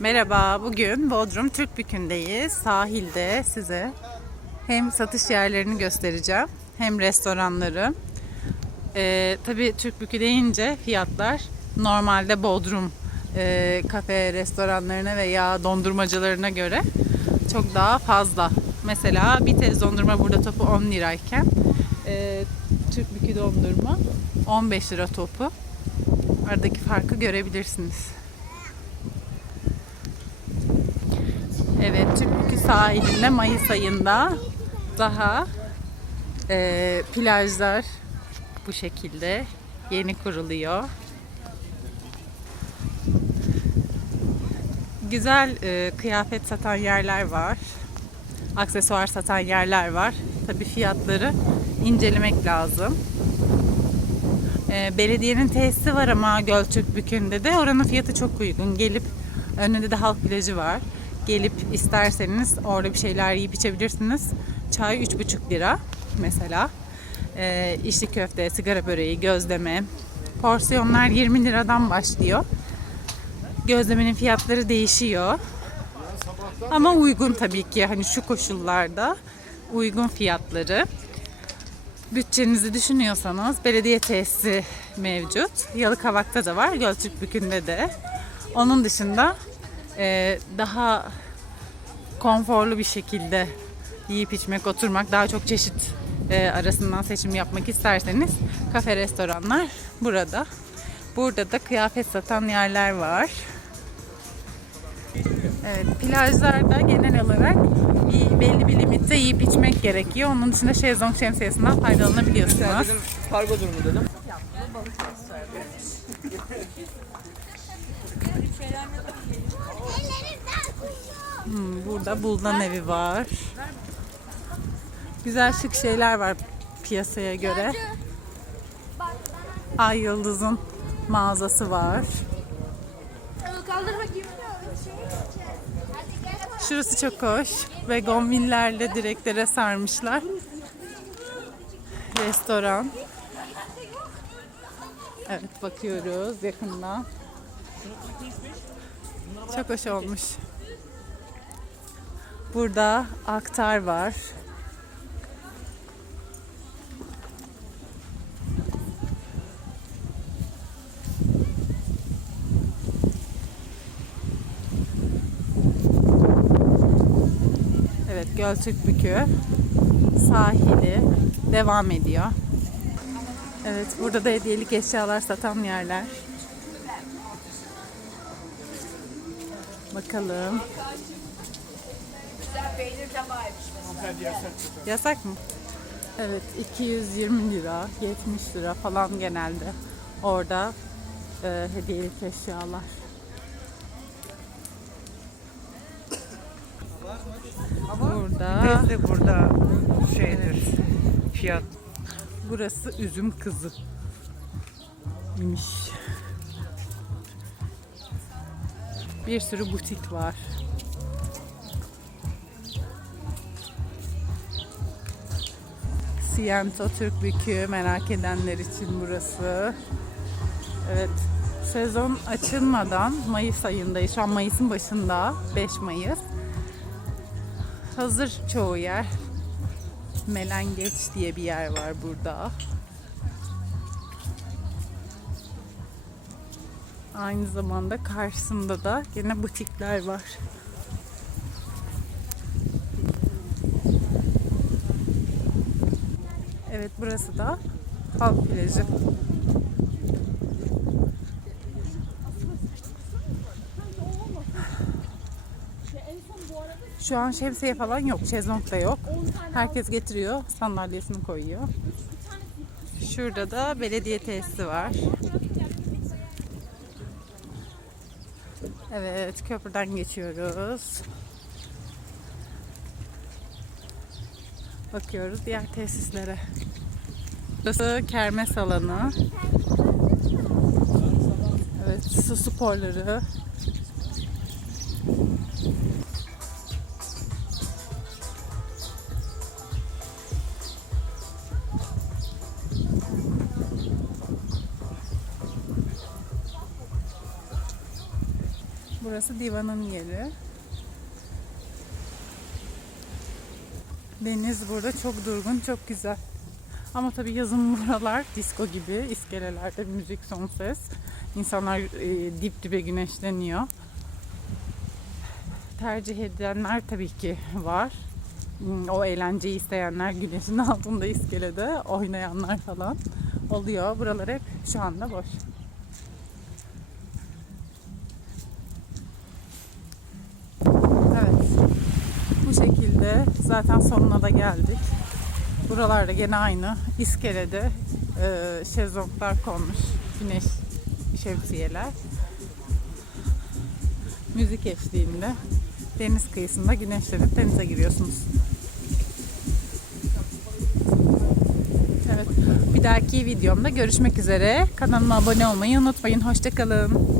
Merhaba, bugün Bodrum Türkbükü'ndeyiz. Sahilde size hem satış yerlerini göstereceğim hem restoranları. Ee, tabii Türkbükü deyince fiyatlar normalde Bodrum e, kafe restoranlarına veya dondurmacılarına göre çok daha fazla. Mesela bir tez dondurma burada topu 10 lirayken e, Türkbükü dondurma 15 lira topu. Aradaki farkı görebilirsiniz. Evet, Türkbükü sahilinde Mayıs ayında daha e, plajlar bu şekilde yeni kuruluyor. Güzel e, kıyafet satan yerler var. Aksesuar satan yerler var. Tabii fiyatları incelemek lazım. E, belediyenin tesisi var ama Göltürkbükü'nde de oranın fiyatı çok uygun. Gelip önünde de halk plajı var. Gelip isterseniz orada bir şeyler yiyip içebilirsiniz. Çay 3,5 lira mesela. E, içli köfte, sigara böreği, gözleme. Porsiyonlar 20 liradan başlıyor. Gözlemenin fiyatları değişiyor. Ama uygun tabii ki hani şu koşullarda uygun fiyatları. Bütçenizi düşünüyorsanız belediye tesisi mevcut. Yalıkavak'ta da var, Göltürkbükü'nde de. Onun dışında e, daha konforlu bir şekilde yiyip içmek, oturmak, daha çok çeşit e, arasından seçim yapmak isterseniz kafe, restoranlar burada. Burada da kıyafet satan yerler var. Evet, plajlarda genel olarak bir belli bir limitte yiyip içmek gerekiyor. Onun dışında şezlong şemsiyesinden faydalanabiliyorsunuz. dedim kargo durumu dedim. Hmm, burada Buldan evi var. Güzel şık şeyler var piyasaya göre. Ay Yıldız'ın mağazası var. Şurası çok hoş. Vegonvillerle direklere sarmışlar. Restoran. Evet bakıyoruz yakından. Çok hoş olmuş. Burada aktar var. Evet Göltürkbükü sahili devam ediyor. Evet burada da hediyelik eşyalar satan yerler. Bakalım. Yasak mı? Evet 220 lira, 70 lira falan genelde orada e, hediyelik eşyalar. Burada Biz de burada şeydir fiyat. burası üzüm kızı. imiş. Bir sürü butik var. Siento Türk Bükü merak edenler için burası. Evet. Sezon açılmadan Mayıs ayındayız. Şu an Mayıs'ın başında. 5 Mayıs. Hazır çoğu yer. Melengeç diye bir yer var burada. Aynı zamanda karşısında da yine butikler var. Evet burası da halk plajı. Şu an şemsiye falan yok. Şezlong da yok. Herkes getiriyor. Sandalyesini koyuyor. Şurada da belediye tesisi var. Evet köprüden geçiyoruz. Bakıyoruz diğer tesislere. Burası kermes alanı. Evet su sporları. Burası divanın yeri. Deniz burada çok durgun, çok güzel. Ama tabii yazın buralar disco gibi, iskelelerde müzik, son ses. İnsanlar e, dip dibe güneşleniyor. Tercih edenler tabii ki var. O eğlenceyi isteyenler güneşin altında iskelede oynayanlar falan oluyor. Buralar hep şu anda boş. Evet. Bu şekilde zaten sonuna da geldik. Buralarda gene aynı iskelede e, şezlonglar konmuş. Güneş şemsiyeler. Müzik eşliğinde deniz kıyısında güneşlenip denize giriyorsunuz. Evet. Bir dahaki videomda görüşmek üzere. Kanalıma abone olmayı unutmayın. Hoşçakalın.